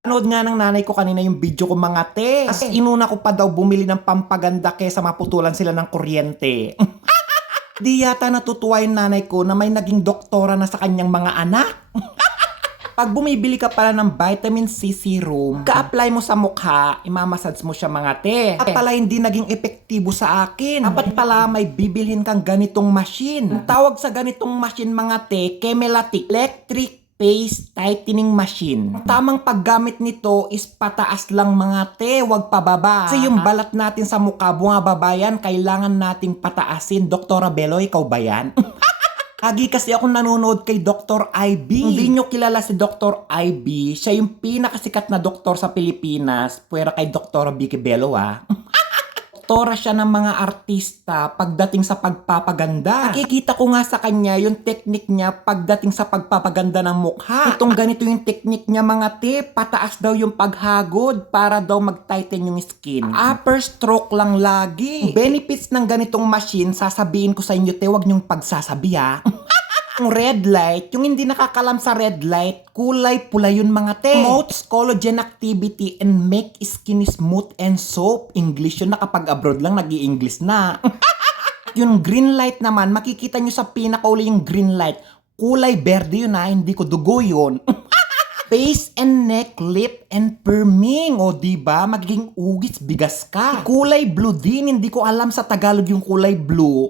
Panood nga ng nanay ko kanina yung video ko mga te. As inuna ko pa daw bumili ng pampaganda kesa maputulan sila ng kuryente. Di yata natutuwa yung nanay ko na may naging doktora na sa kanyang mga anak. Pag bumibili ka pala ng vitamin C serum, ka-apply mo sa mukha, imamassage mo siya mga te. At pala hindi naging epektibo sa akin. Dapat pala may bibilhin kang ganitong machine. Ang tawag sa ganitong machine mga te, Chemelatic Electric Face Tightening Machine. Ang tamang paggamit nito is pataas lang mga te, wag pababa. Kasi yung balat natin sa mukha, bumababa yan, kailangan nating pataasin. Doktora Belo, ikaw ba yan? Lagi kasi ako nanonood kay Dr. IB. Hindi nyo kilala si Dr. IB. Siya yung pinakasikat na doktor sa Pilipinas. Pwera kay Dr. Vicky Bello Doktora siya ng mga artista pagdating sa pagpapaganda. Nakikita ko nga sa kanya yung technique niya pagdating sa pagpapaganda ng mukha. Itong ganito yung technique niya mga te. Pataas daw yung paghagod para daw mag-tighten yung skin. Upper stroke lang lagi. Benefits ng ganitong machine, sasabihin ko sa inyo te, wag niyong pagsasabi Yung red light, yung hindi nakakalam sa red light, kulay pula yun mga te. Promotes collagen activity and make skin smooth and soft. English yun, nakapag-abroad lang, nag-i-English na. Yung green light naman, makikita nyo sa pinakauli yung green light. Kulay berde yun hindi ko dugo yun. Face and neck, lip, and firming. O diba, magiging ugis, bigas ka. Kulay blue din, hindi ko alam sa Tagalog yung kulay blue.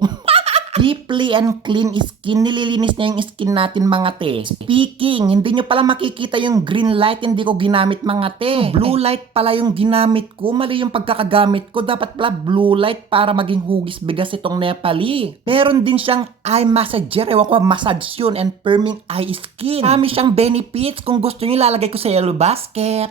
Deeply and clean skin. Nililinis niya yung skin natin mga te. Speaking, hindi nyo pala makikita yung green light, hindi ko ginamit mga te. Blue light pala yung ginamit ko. Mali yung pagkakagamit ko. Dapat pala blue light para maging hugis bigas itong Nepali. Meron din siyang eye massager. Ewan ko, massage yun and firming eye skin. Dami siyang benefits. Kung gusto nyo, ilalagay ko sa yellow basket.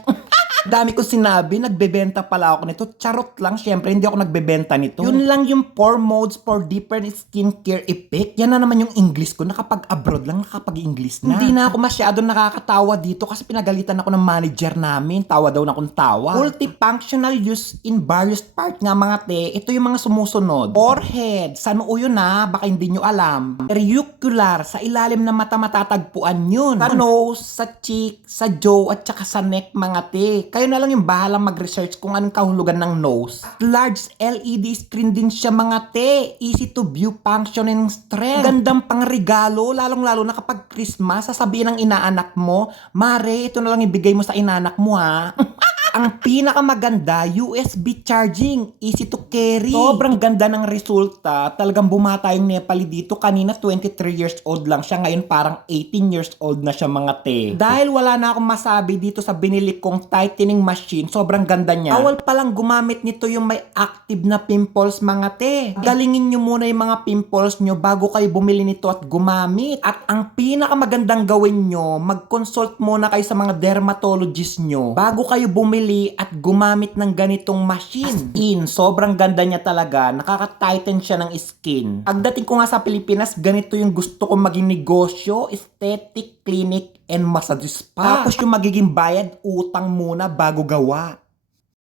Dami ko sinabi, nagbebenta pala ako nito. Charot lang, syempre, hindi ako nagbebenta nito. Yun lang yung 4 modes for different skincare effect. Yan na naman yung English ko. Nakapag-abroad lang, nakapag-English na. Hindi na ako masyado nakakatawa dito kasi pinagalitan ako ng manager namin. Tawa daw na akong tawa. Multifunctional use in various parts nga mga te. Ito yung mga sumusunod. Forehead, sa noo yun baka hindi nyo alam. Periucular, sa ilalim ng mata matatagpuan yun. Sa nose, sa cheek, sa jaw, at saka sa neck mga te. Kayo na lang yung bahalang mag-research kung anong kahulugan ng nose. Large LED screen din siya mga te. Easy to view, function, and strength. Gandang pangregalo, lalong-lalo na kapag Christmas, sasabihin ng inaanak mo, Mare, ito na lang ibigay mo sa inaanak mo Ang pinakamaganda, USB charging, easy to carry. Sobrang ganda ng resulta. Talagang bumata yung Nepali dito. Kanina 23 years old lang siya. Ngayon parang 18 years old na siya mga te. Dahil wala na akong masabi dito sa binili kong tightening machine, sobrang ganda niya. Awal palang gumamit nito yung may active na pimples mga te. Galingin nyo muna yung mga pimples nyo bago kayo bumili nito at gumamit. At ang pinakamagandang gawin nyo, mag-consult muna kayo sa mga dermatologist nyo bago kayo bumili at gumamit ng ganitong machine. Sobrang ganda niya talaga. Nakaka-tighten siya ng skin. Pagdating ko nga sa Pilipinas, ganito yung gusto kong maging negosyo, aesthetic clinic and massage spa. Tapos yung magiging bayad, utang muna bago gawa.